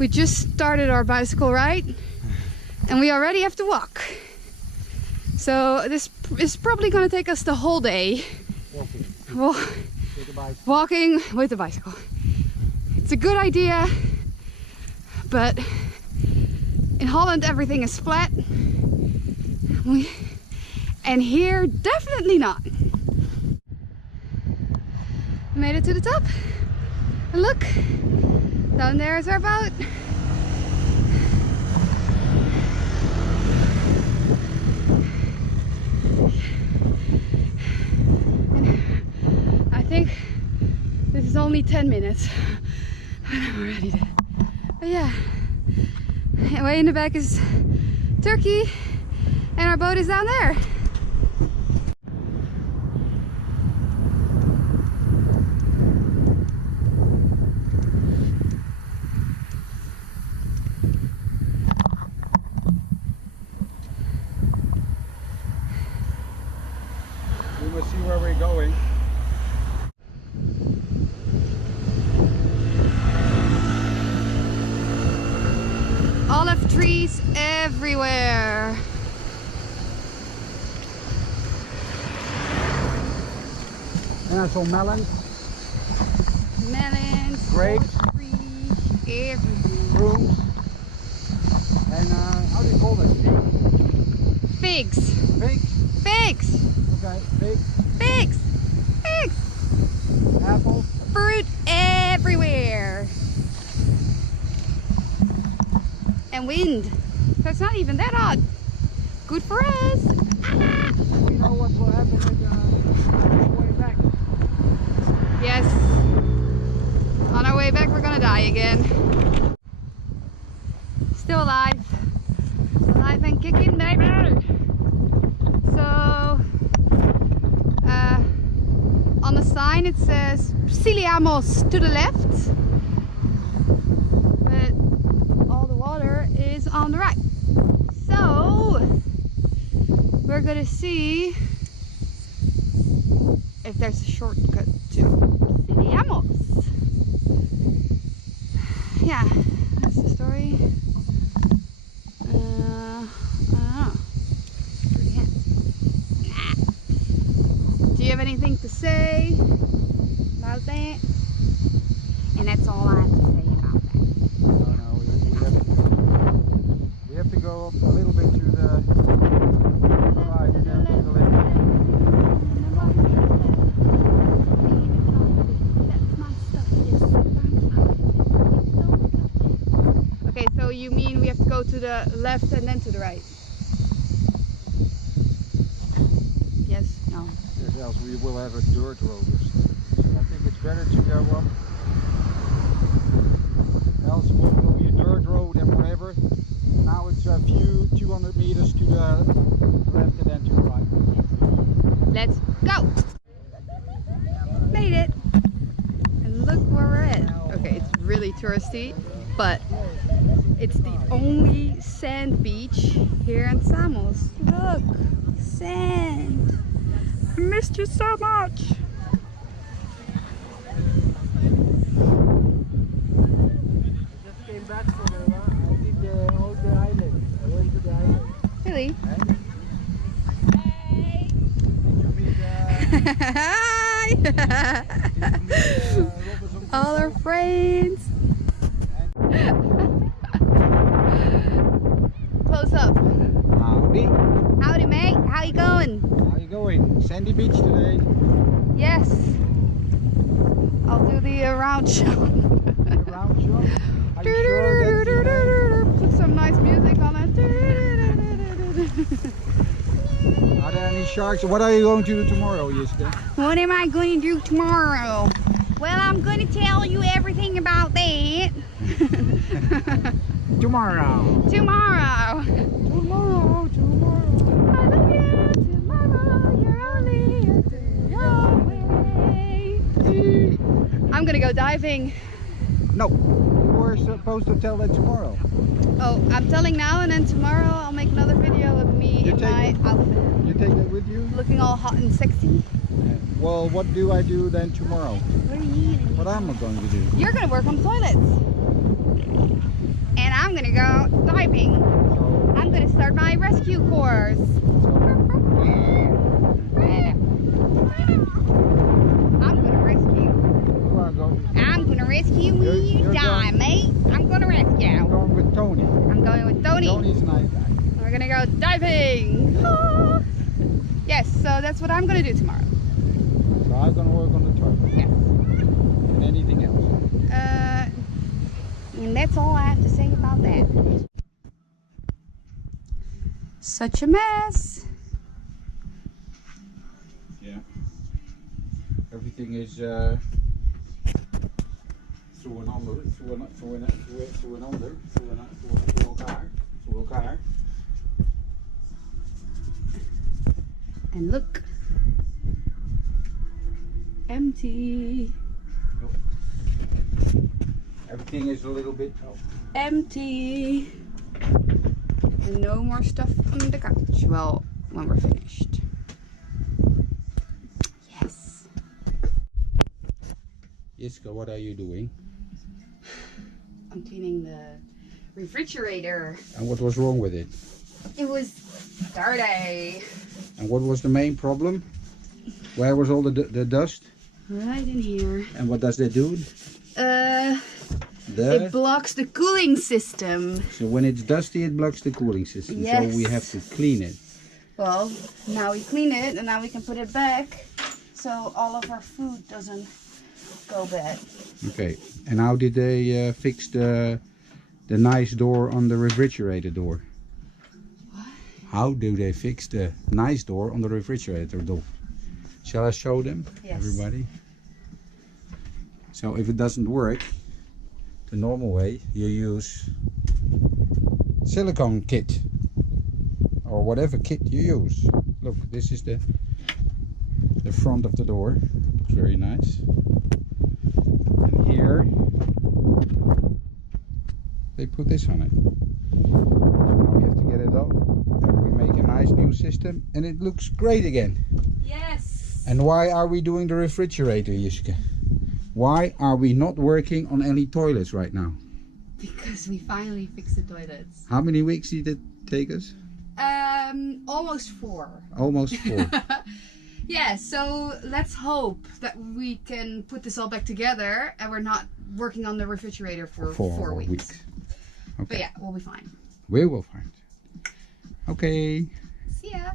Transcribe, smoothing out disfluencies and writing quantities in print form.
We just started our bicycle ride and we already have to walk. So this is probably going to take us the whole day. Walking with the bicycle. It's a good idea, but in Holland everything is flat. And here definitely not. We made it to the top. And look, down there is our boat. And I think this is only 10 minutes. And I'm already dead. But yeah, way in the back is Turkey and our boat is down there. We will see where we're going. Olive trees everywhere. And I saw melons. Melons, grapes, trees, everything. prunes, and how do you call that? Figs. Figs? Figs. Okay, figs. Figs. Figs. Apples. Fruit everywhere. And wind. So it's not even that hot. Good for us. We know what will happen on the way back. Yes. On our way back we're gonna die again. Still alive. Alive and kicking, baby. So on the sign it says Siliamos to the left. But all the water is on the right. So we're gonna see if there's a shortcut to Siliamos. Yeah, that's the story. I don't know. Pretty handsome. Nah. Do you have anything to say about that? And that's all I have to say about that. No, we have to go up a little bit to the right and then to the left. Okay, so you mean we have to go to the left and then to the right? Yes? No? Yes, else we will have a dirt road. So I think it's better to go up. Else it will be a dirt road and whatever. Now it's a few 200 meters to the left and then to the right. Let's go! Made it! And look where we're at. Okay, it's really touristy, but it's the only sand beach here in Samos. Look! Sand! I missed you so much! Just came back from I did all the islands. I went to the island. Really? Hi! All our friends! Close up. Howdy. Howdy, mate. How you going? How you going? Sandy beach today. Yes. I'll do the round shot. Round shot. Are you sure that's today? Put some nice music on it. Are there any sharks? What are you going to do tomorrow, Jiske? What am I going to do tomorrow? Well, I'm going to tell you everything about that. Tomorrow. Tomorrow. Tomorrow. I love you. Tomorrow, you're only a day away. I'm going to go diving. No, you were supposed to tell that tomorrow. Oh, I'm telling now, and then tomorrow I'll make another video of me in my outfit. You take that with you? Looking all hot and sexy. Well, what do I do then tomorrow? What are you eating? What am I going to do? You're going to work on the toilets. and I'm gonna go diving. I'm gonna start my rescue course. I'm gonna rescue me, die, mate. I'm gonna rescue. I'm going with Tony. I'm going with Tony. Tony's a nice guy. We're gonna go diving. Ah. Yes, so that's what I'm gonna do tomorrow. So I'm gonna work on the toilet. Yes. And anything else. And that's all I have to say about that. Such a mess. Yeah. Everything is through elkaar. And look. Empty. Everything is a little bit Empty. And no more stuff on the couch. Well, when we're finished. Yes. Jiske, what are you doing? I'm cleaning the refrigerator. And what was wrong with it? It was dirty. And what was the main problem? Where was all the dust? Right in here. And what does that do? It blocks the cooling system. So when it's dusty, it blocks the cooling system. Yes. So we have to clean it. Well, now we clean it and now we can put it back so all of our food doesn't go bad. Okay. And how did they fix the nice door on the refrigerator door? What? How do they fix the nice door on the refrigerator door? Shall I show them? Yes. Everybody? So if it doesn't work the normal way, you use silicone kit or whatever kit you use. Look, this is the front of the door. Looks very nice. And here they put this on it. So now we have to get it up and we make a nice new system and it looks great again. Yes. And why are we doing the refrigerator, Jiske? Why are we not working on any toilets right now? Because we finally fixed the toilets. How many weeks did it take us? Almost 4. Almost 4. Yeah, so let's hope that we can put this all back together and we're not working on the refrigerator for 4 weeks. Okay. But yeah, we'll be fine. We will find. Okay. See ya.